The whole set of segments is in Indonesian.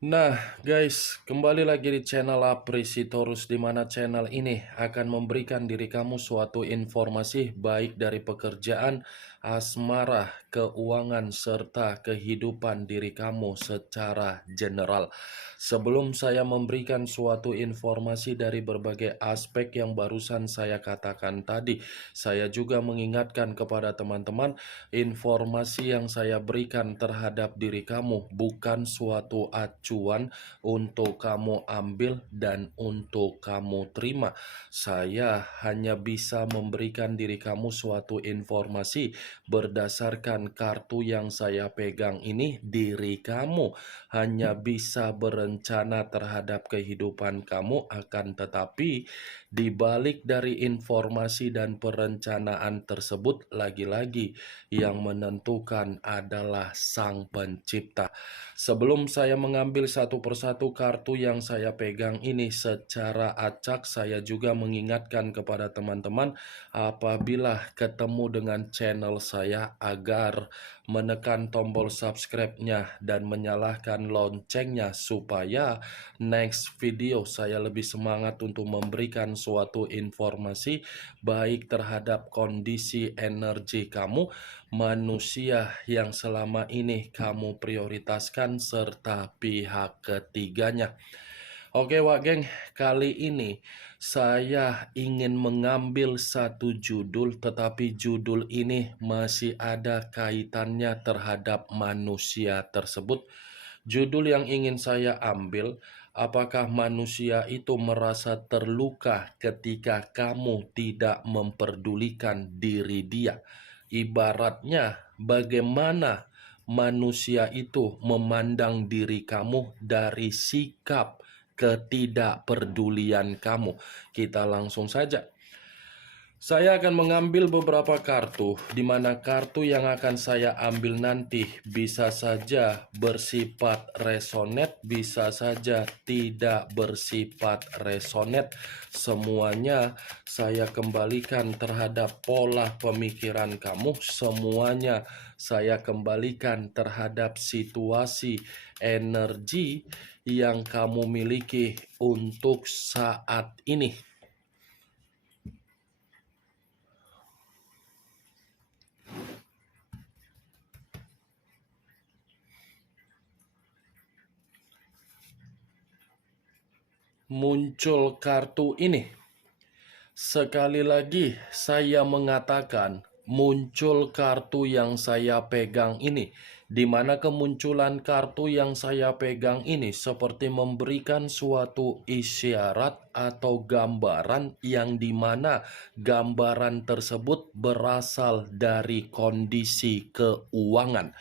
Nah, guys, kembali lagi di channel Aprisitorus, di mana channel ini akan memberikan diri kamu suatu informasi baik dari pekerjaan, asmara, keuangan, serta kehidupan diri kamu secara general. Sebelum saya memberikan suatu informasi dari berbagai aspek yang barusan saya katakan tadi, saya juga mengingatkan kepada teman-teman, informasi yang saya berikan terhadap diri kamu bukan suatu acuan untuk kamu ambil dan untuk kamu terima. Saya hanya bisa memberikan diri kamu suatu informasi berdasarkan kartu yang saya pegang ini. Diri kamu hanya bisa berencana terhadap kehidupan kamu, akan tetapi di balik dari informasi dan perencanaan tersebut, lagi-lagi yang menentukan adalah Sang Pencipta. Sebelum saya mengambil satu persatu kartu yang saya pegang ini secara acak, saya juga mengingatkan kepada teman-teman apabila ketemu dengan channel saya agar menekan tombol subscribe-nya dan menyalakan loncengnya supaya next video saya lebih semangat untuk memberikan suatu informasi baik terhadap kondisi energi kamu, manusia yang selama ini kamu prioritaskan, serta pihak ketiganya. Oke Wak Geng, kali ini saya ingin mengambil satu judul, tetapi judul ini masih ada kaitannya terhadap manusia tersebut. Judul yang ingin saya ambil, apakah manusia itu merasa terluka ketika kamu tidak memperdulikan diri dia? Ibaratnya, bagaimana manusia itu memandang diri kamu dari sikap ketidakpedulian kamu. Kita langsung saja. Saya akan mengambil beberapa kartu, di mana kartu yang akan saya ambil nanti bisa saja bersifat resonate, bisa saja tidak bersifat resonate. Semuanya saya kembalikan terhadap pola pemikiran kamu, semuanya saya kembalikan terhadap situasi energi yang kamu miliki untuk saat ini. Muncul kartu ini. Sekali lagi saya mengatakan, muncul kartu yang saya pegang ini, di mana kemunculan kartu yang saya pegang ini seperti memberikan suatu isyarat atau gambaran yang dimana gambaran tersebut berasal dari kondisi keuangan.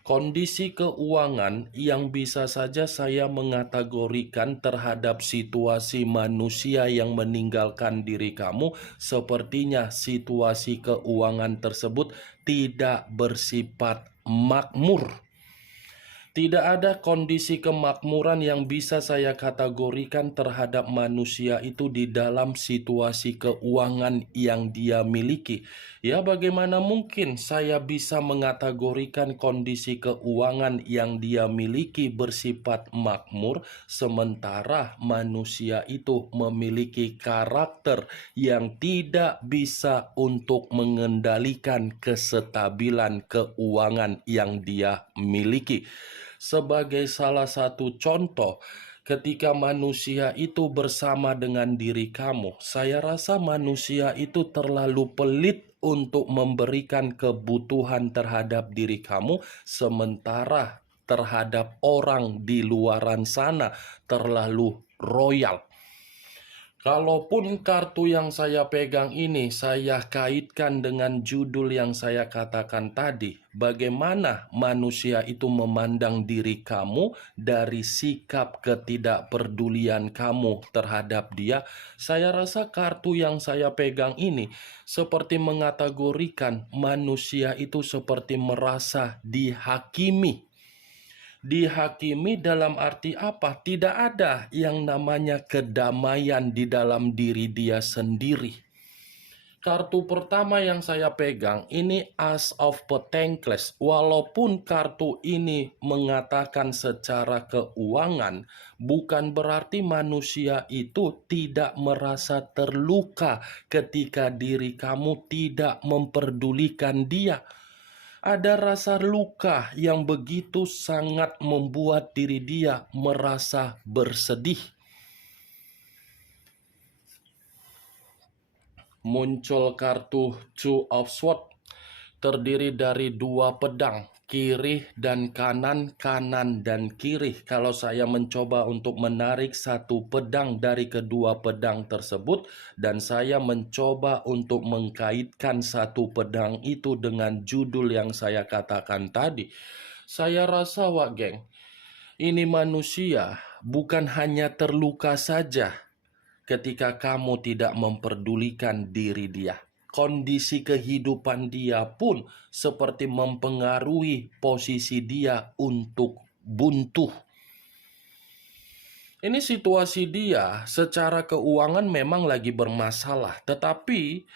Kondisi keuangan yang bisa saja saya mengategorikan terhadap situasi manusia yang meninggalkan diri kamu, sepertinya situasi keuangan tersebut tidak bersifat makmur. Tidak ada kondisi kemakmuran yang bisa saya kategorikan terhadap manusia itu di dalam situasi keuangan yang dia miliki. Ya, bagaimana mungkin saya bisa mengategorikan kondisi keuangan yang dia miliki bersifat makmur, sementara manusia itu memiliki karakter yang tidak bisa untuk mengendalikan kestabilan keuangan yang dia miliki. Sebagai salah satu contoh, ketika manusia itu bersama dengan diri kamu, saya rasa manusia itu terlalu pelit untuk memberikan kebutuhan terhadap diri kamu, sementara terhadap orang di luaran sana terlalu royal. Kalaupun kartu yang saya pegang ini saya kaitkan dengan judul yang saya katakan tadi, bagaimana manusia itu memandang diri kamu dari sikap ketidakpedulian kamu terhadap dia, saya rasa kartu yang saya pegang ini seperti mengategorikan manusia itu seperti merasa dihakimi. Dihakimi dalam arti apa? Tidak ada yang namanya kedamaian di dalam diri dia sendiri. Kartu pertama yang saya pegang ini Ace of Pentacles. Walaupun kartu ini mengatakan secara keuangan, bukan berarti manusia itu tidak merasa terluka ketika diri kamu tidak memperdulikan dia. Ada rasa luka yang begitu sangat membuat diri dia merasa bersedih. Muncul kartu Two of Swords, terdiri dari dua pedang, kiri dan kanan, kanan dan kiri. Kalau saya mencoba untuk menarik satu pedang dari kedua pedang tersebut, dan saya mencoba untuk mengkaitkan satu pedang itu dengan judul yang saya katakan tadi, saya rasa, wak geng, ini manusia bukan hanya terluka saja ketika kamu tidak memperdulikan diri dia. Kondisi kehidupan dia pun seperti mempengaruhi posisi dia untuk buntu. Ini situasi dia secara keuangan memang lagi bermasalah, tetapi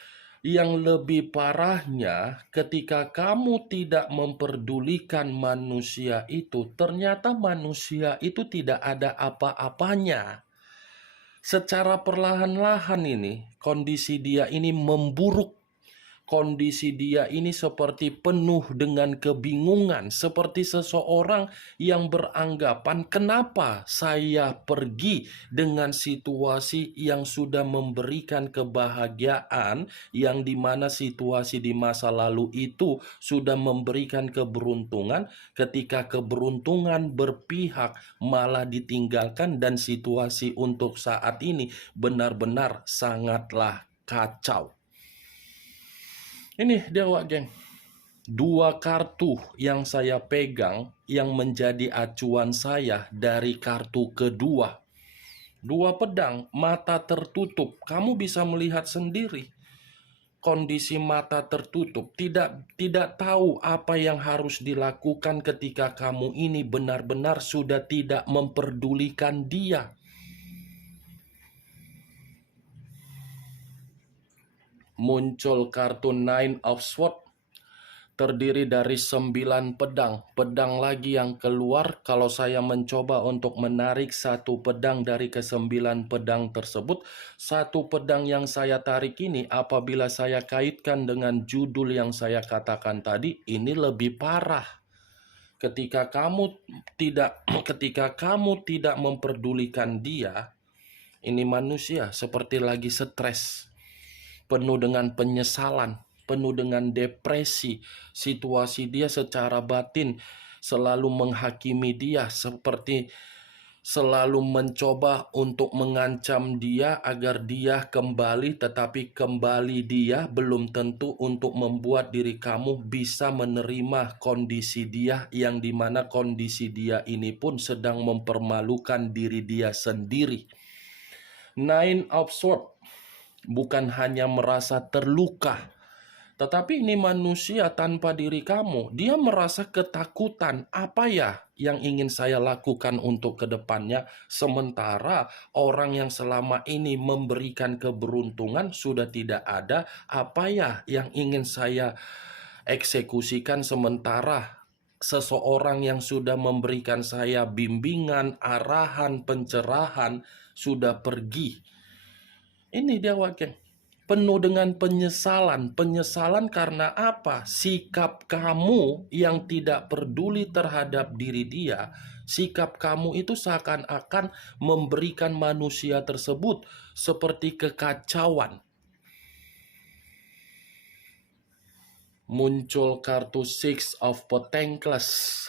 yang lebih parahnya ketika kamu tidak memperdulikan manusia itu, ternyata manusia itu tidak ada apa-apanya. Secara perlahan-lahan ini, kondisi dia ini memburuk. Kondisi dia ini seperti penuh dengan kebingungan, seperti seseorang yang beranggapan, kenapa saya pergi dengan situasi yang sudah memberikan kebahagiaan, yang dimana situasi di masa lalu itu sudah memberikan keberuntungan, ketika keberuntungan berpihak malah ditinggalkan, dan situasi untuk saat ini benar-benar sangatlah kacau. Ini dia, wak geng, dua kartu yang saya pegang yang menjadi acuan saya dari kartu kedua. Dua pedang, mata tertutup. Kamu bisa melihat sendiri kondisi mata tertutup, tidak tahu apa yang harus dilakukan ketika kamu ini benar-benar sudah tidak memperdulikan dia. Muncul kartu Nine of Swords, terdiri dari 9 pedang. Pedang lagi yang keluar kalau saya mencoba untuk menarik satu pedang dari ke-9 pedang tersebut. Satu pedang yang saya tarik ini, apabila saya kaitkan dengan judul yang saya katakan tadi, ini lebih parah. Ketika kamu tidak memperdulikan dia, ini manusia seperti lagi stres, penuh dengan penyesalan, penuh dengan depresi. Situasi dia secara batin selalu menghakimi dia, seperti selalu mencoba untuk mengancam dia agar dia kembali, tetapi kembali dia belum tentu untuk membuat diri kamu bisa menerima kondisi dia, yang dimana kondisi dia ini pun sedang mempermalukan diri dia sendiri. Nine of Swords bukan hanya merasa terluka, tetapi ini manusia tanpa diri kamu. Dia merasa ketakutan. Apa ya yang ingin saya lakukan untuk kedepannya? Sementara orang yang selama ini memberikan keberuntungan sudah tidak ada. Apa ya yang ingin saya eksekusikan sementara seseorang yang sudah memberikan saya bimbingan, arahan, pencerahan sudah pergi? Ini dia, wakil. Penuh dengan penyesalan. Penyesalan karena apa? Sikap kamu yang tidak peduli terhadap diri dia. Sikap kamu itu seakan-akan memberikan manusia tersebut seperti kekacauan. Muncul kartu Six of Pentacles,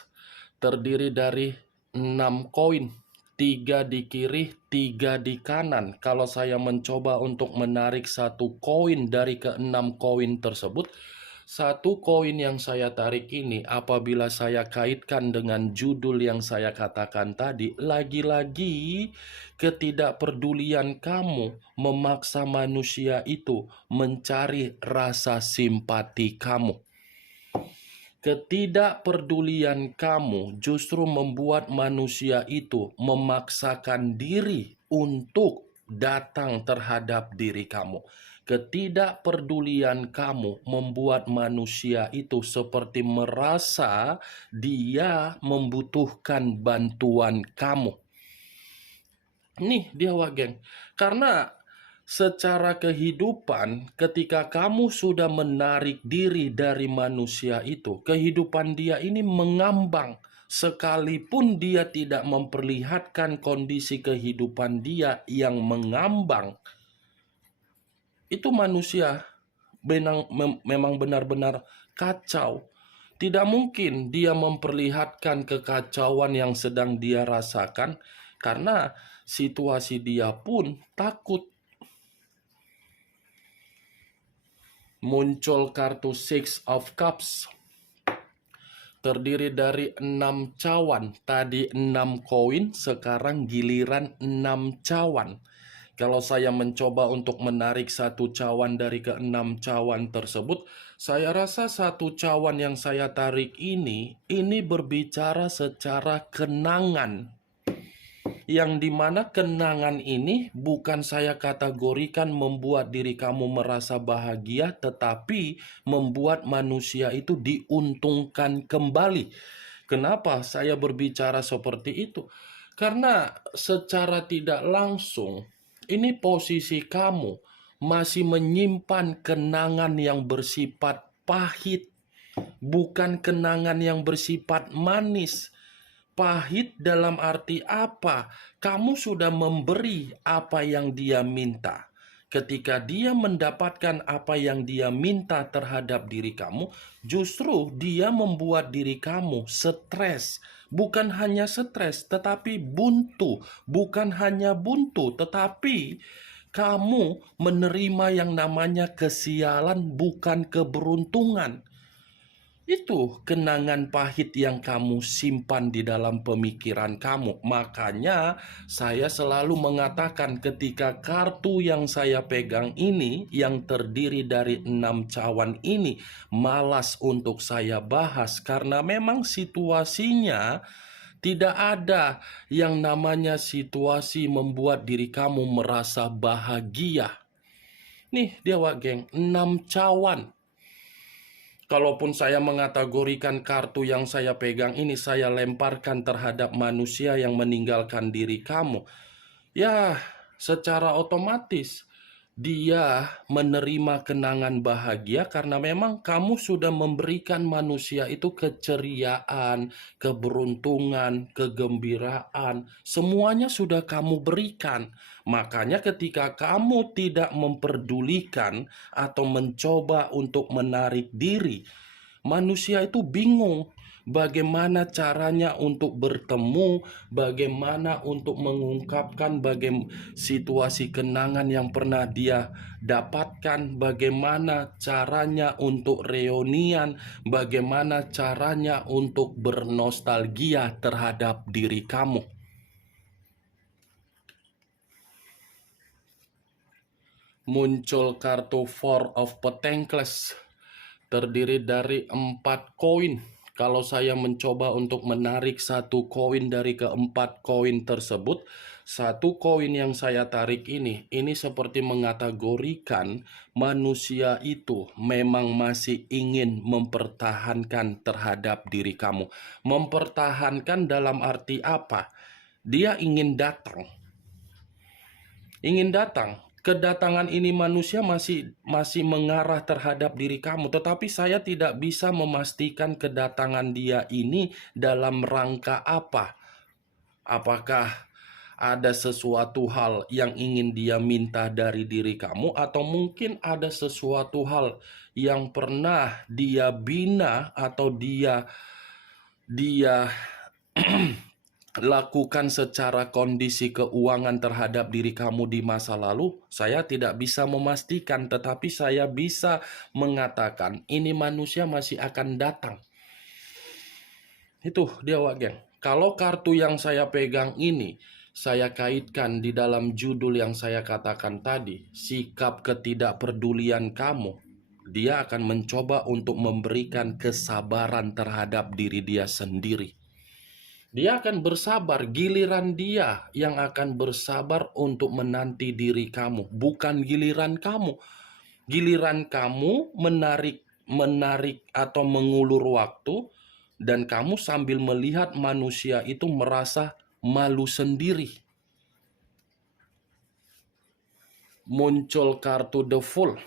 terdiri dari 6 koin. 3 di kiri, 3 di kanan. Kalau saya mencoba untuk menarik satu koin dari ke-6 koin tersebut, satu koin yang saya tarik ini, apabila saya kaitkan dengan judul yang saya katakan tadi, lagi-lagi ketidakpedulian kamu memaksa manusia itu mencari rasa simpati kamu. Ketidakpedulian kamu justru membuat manusia itu memaksakan diri untuk datang terhadap diri kamu. Ketidakpedulian kamu membuat manusia itu seperti merasa dia membutuhkan bantuan kamu. Nih dia geng. Karena secara kehidupan, ketika kamu sudah menarik diri dari manusia itu, kehidupan dia ini mengambang. Sekalipun dia tidak memperlihatkan kondisi kehidupan dia yang mengambang, itu manusia memang benar-benar kacau. Tidak mungkin dia memperlihatkan kekacauan yang sedang dia rasakan, karena situasi dia pun takut. Muncul kartu Six of Cups. Terdiri dari 6 cawan. Tadi 6 koin, sekarang giliran 6 cawan. Kalau saya mencoba untuk menarik satu cawan dari ke-6 cawan tersebut, saya rasa satu cawan yang saya tarik ini berbicara secara kenangan. Yang dimana kenangan ini bukan saya kategorikan membuat diri kamu merasa bahagia, tetapi membuat manusia itu diuntungkan kembali. Kenapa saya berbicara seperti itu? Karena secara tidak langsung, ini posisi kamu masih menyimpan kenangan yang bersifat pahit, bukan kenangan yang bersifat manis. Pahit dalam arti apa? Kamu sudah memberi apa yang dia minta. Ketika dia mendapatkan apa yang dia minta terhadap diri kamu, justru dia membuat diri kamu stres. Bukan hanya stres, tetapi buntu. Bukan hanya buntu, tetapi kamu menerima yang namanya kesialan, bukan keberuntungan. Itu kenangan pahit yang kamu simpan di dalam pemikiran kamu. Makanya saya selalu mengatakan ketika kartu yang saya pegang ini, yang terdiri dari 6 cawan ini, malas untuk saya bahas. Karena memang situasinya tidak ada yang namanya situasi membuat diri kamu merasa bahagia. Nih dia geng, 6 cawan. Kalaupun saya mengategorikan kartu yang saya pegang ini, saya lemparkan terhadap manusia yang meninggalkan diri kamu, ya secara otomatis dia menerima kenangan bahagia karena memang kamu sudah memberikan manusia itu keceriaan, keberuntungan, kegembiraan. Semuanya sudah kamu berikan. Makanya ketika kamu tidak memperdulikan atau mencoba untuk menarik diri, manusia itu bingung bagaimana caranya untuk bertemu, bagaimana untuk mengungkapkan situasi kenangan yang pernah dia dapatkan, bagaimana caranya untuk reunian, bagaimana caranya untuk bernostalgia terhadap diri kamu. Muncul kartu Four of Pentacles, terdiri dari 4 koin. Kalau saya mencoba untuk menarik satu koin dari keempat koin tersebut, satu koin yang saya tarik ini seperti mengategorikan manusia itu memang masih ingin mempertahankan terhadap diri kamu. Mempertahankan dalam arti apa? Dia ingin datang. Kedatangan ini manusia masih mengarah terhadap diri kamu, tetapi saya tidak bisa memastikan kedatangan dia ini dalam rangka apa. Apakah ada sesuatu hal yang ingin dia minta dari diri kamu, atau mungkin ada sesuatu hal yang pernah dia bina atau dia lakukan secara kondisi keuangan terhadap diri kamu di masa lalu. Saya tidak bisa memastikan, tetapi saya bisa mengatakan ini manusia masih akan datang. Itu dia geng. Kalau kartu yang saya pegang ini saya kaitkan di dalam judul yang saya katakan tadi, sikap ketidakpedulian kamu, dia akan mencoba untuk memberikan kesabaran terhadap diri dia sendiri. Dia akan bersabar, giliran dia yang akan bersabar untuk menanti diri kamu, bukan giliran kamu. Giliran kamu menarik atau mengulur waktu, dan kamu sambil melihat manusia itu merasa malu sendiri. Muncul kartu The Fool.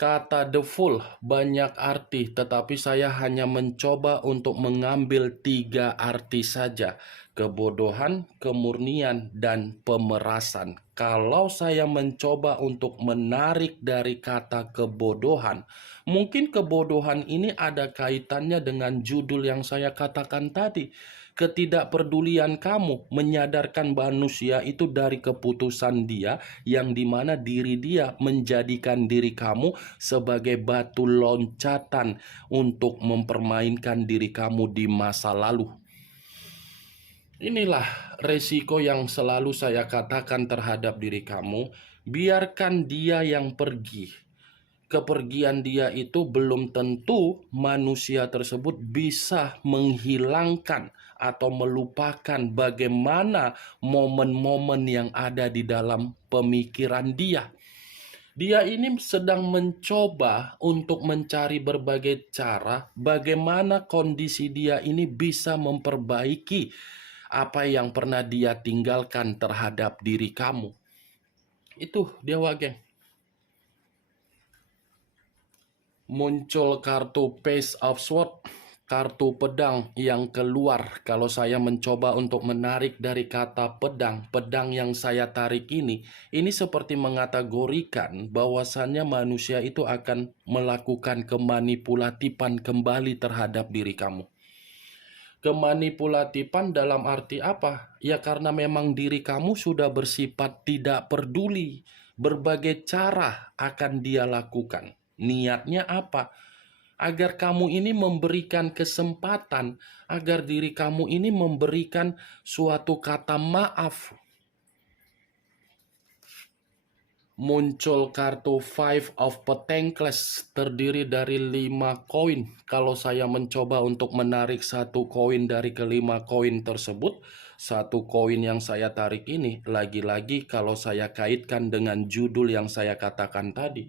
Kata The Fool banyak arti, tetapi saya hanya mencoba untuk mengambil 3 arti saja: kebodohan, kemurnian, dan pemerasan. Kalau saya mencoba untuk menarik dari kata kebodohan, mungkin kebodohan ini ada kaitannya dengan judul yang saya katakan tadi. Ketidakpedulian kamu menyadarkan manusia itu dari keputusan dia, yang dimana diri dia menjadikan diri kamu sebagai batu loncatan untuk mempermainkan diri kamu di masa lalu. Inilah resiko yang selalu saya katakan terhadap diri kamu. Biarkan dia yang pergi. Kepergian dia itu belum tentu manusia tersebut bisa menghilangkan atau melupakan bagaimana momen-momen yang ada di dalam pemikiran dia. Dia ini sedang mencoba untuk mencari berbagai cara bagaimana kondisi dia ini bisa memperbaiki apa yang pernah dia tinggalkan terhadap diri kamu. Itu dia, Wageng. Muncul kartu Page of Swords, kartu pedang yang keluar. Kalau saya mencoba untuk menarik dari kata pedang, pedang yang saya tarik ini seperti mengategorikan bahwasannya manusia itu akan melakukan kemanipulatifan kembali terhadap diri kamu. Kemanipulatifan dalam arti apa? Ya karena memang diri kamu sudah bersifat tidak peduli. Berbagai cara akan dia lakukan. Niatnya apa? Agar kamu ini memberikan kesempatan, agar diri kamu ini memberikan suatu kata maaf. Muncul kartu Five of Pentacles, terdiri dari 5 koin. Kalau saya mencoba untuk menarik 1 koin dari ke-5 koin tersebut, 1 koin yang saya tarik ini, lagi-lagi kalau saya kaitkan dengan judul yang saya katakan tadi,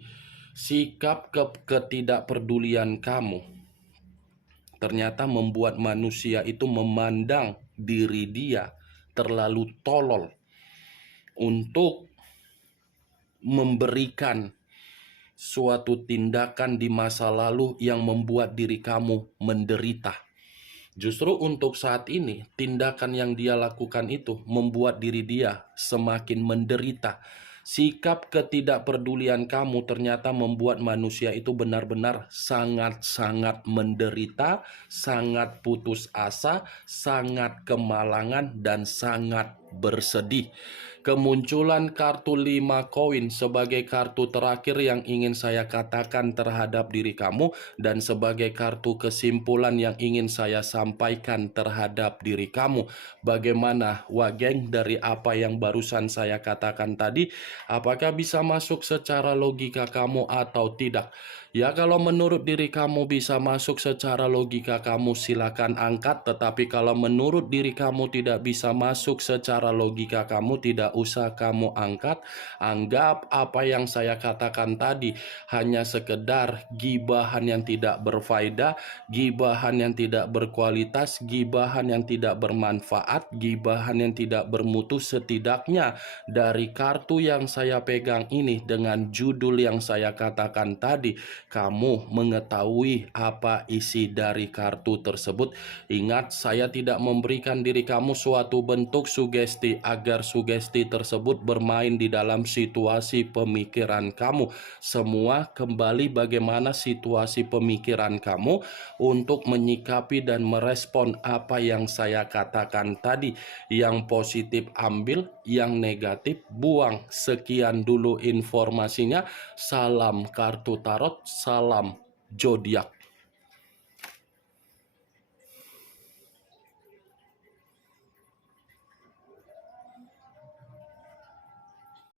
sikap ketidakpedulian kamu ternyata membuat manusia itu memandang diri dia terlalu tolol untuk memberikan suatu tindakan di masa lalu yang membuat diri kamu menderita. Justru untuk saat ini, tindakan yang dia lakukan itu membuat diri dia semakin menderita. Sikap ketidakpedulian kamu ternyata membuat manusia itu benar-benar sangat-sangat menderita, sangat putus asa, sangat kemalangan, dan sangat bersedih. Kemunculan kartu 5 koin sebagai kartu terakhir yang ingin saya katakan terhadap diri kamu, dan sebagai kartu kesimpulan yang ingin saya sampaikan terhadap diri kamu. Bagaimana, Wageng, dari apa yang barusan saya katakan tadi? Apakah bisa masuk secara logika kamu atau tidak? Ya, kalau menurut diri kamu bisa masuk secara logika kamu, silakan angkat. Tetapi kalau menurut diri kamu tidak bisa masuk secara logika kamu, tidak usah kamu angkat. Anggap apa yang saya katakan tadi hanya sekedar gibahan yang tidak berfaedah, gibahan yang tidak berkualitas, gibahan yang tidak bermanfaat, gibahan yang tidak bermutu. Setidaknya dari kartu yang saya pegang ini dengan judul yang saya katakan tadi, kamu mengetahui apa isi dari kartu tersebut. Ingat, saya tidak memberikan diri kamu suatu bentuk sugesti agar sugesti tersebut bermain di dalam situasi pemikiran kamu. Semua kembali bagaimana situasi pemikiran kamu untuk menyikapi dan merespon apa yang saya katakan tadi. Yang positif ambil, yang negatif buang. Sekian dulu informasinya. Salam kartu tarot, salam zodiak.